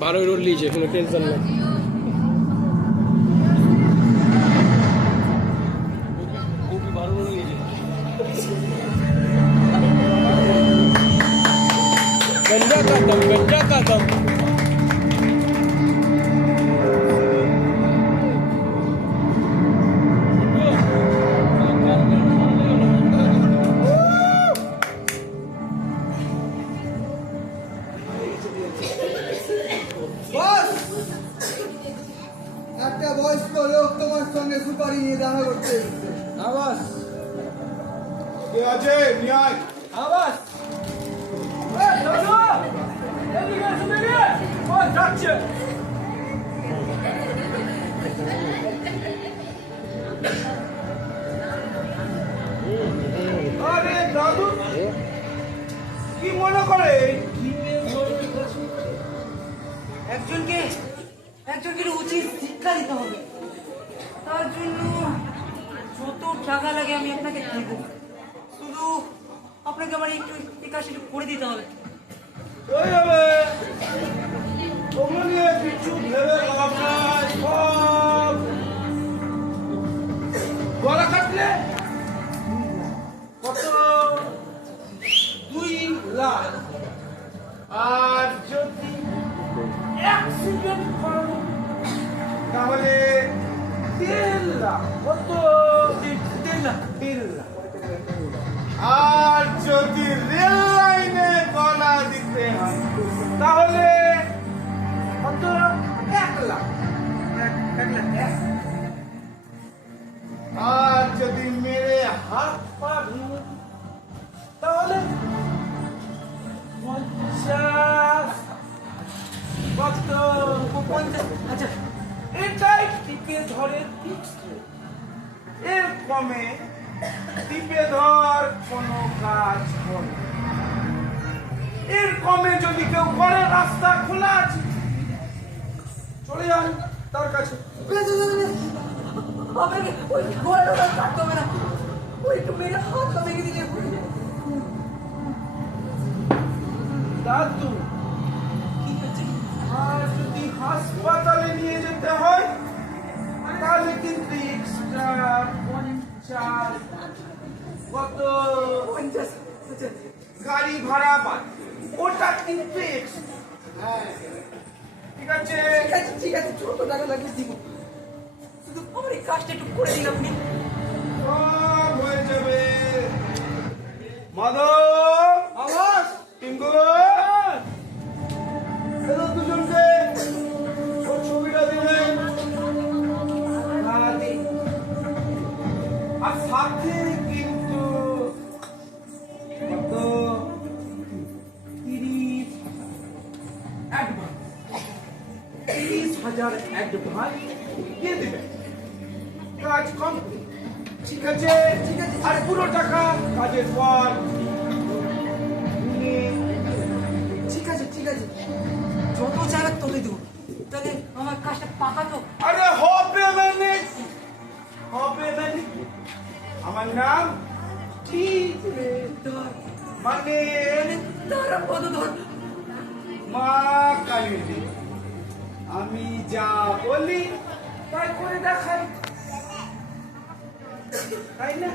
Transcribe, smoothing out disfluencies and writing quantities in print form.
12 road लीजिए, কোনো tension নেই। गोपी 12 रोड लीजिए। गंजा का दम, गंजा का दम। একটা বয়স্ক লোক তোমার সঙ্গে সুপারি নিয়ে দেখা করতে এসেছে। আবাস কে আছে নিয়ায় আবাস এই দাদু এদিকে এসে দেখে ও যাচ্ছে। আরে দাদু কি মনে করে একজনকে উচিত শিক্ষা দিতে হবে। তার জন্য যত টাকা লাগে আমি আপনাকে দেব, শুধু আপনাকে আমার একটু বিকাশ করে দিতে হবে। ওই হবে ওগুলো নিয়ে কিছু ভেবে লাভ নাই। সব গলা কাটলে কত 2 লাখ, আর যদি অ্যাক্সিডেন্ট করো তাহলে 1.5 লাখ। কত 1.5 লাখ। আর যদি রেল লাইনে গলা দিতে হয় তাহলে কত 1 লাখ। আর যদি মেরে হাত পা ভেঙে তাহলে 50। কত 50। আচ্ছা, এটাই টিপে ধরে ফিক্সড। এর কমে টিপে ধর কোনো কাজ করে। এর কমে যদি কেউ করে, রাস্তা খোলা আছে, চলে যান তার কাছে। আপনাকে ওই গলাটা কাটতে হবে না, ওই একটু মেরে হাতটা ভেঙে দিলে। দাদু ঠিক আছে। আর যদি হাসপাতালে নিয়ে যেতে হয় তাহলে কিন্তু এক্সট্রা 50। কত 50। আচ্ছা, গাড়ি ভাড়া বাদ, ওটা কিন্তু extra। হ্যাঁ ঠিক আছে ঠিক আছে, যত টাকা লাগে দিব, শুধু আমার এই কাজটা একটু করে দিন আপনি। সব হয়ে যাবে। মাধব আবাস টিঙ্কু এরা দুজনকে ওর ছবিটা দিলেন, আর সাথে কিন্তু কত 30,000 অ্যাডভান্স দিয়ে দেবেন। কাজ কমপ্লিট। ঠিক আছে ঠিক আছে। আর পুরো টাকা কাজের পর। ঠিক আছে, যত চাইবে তত দেবো। তাহলে আমার কাজটা পাকা তো? আরে হবে মানে আমার নাম ঠিক মানে তারা কত ধর মা কালী। আমি যা বলি তাই করে দেখাই, তাই না?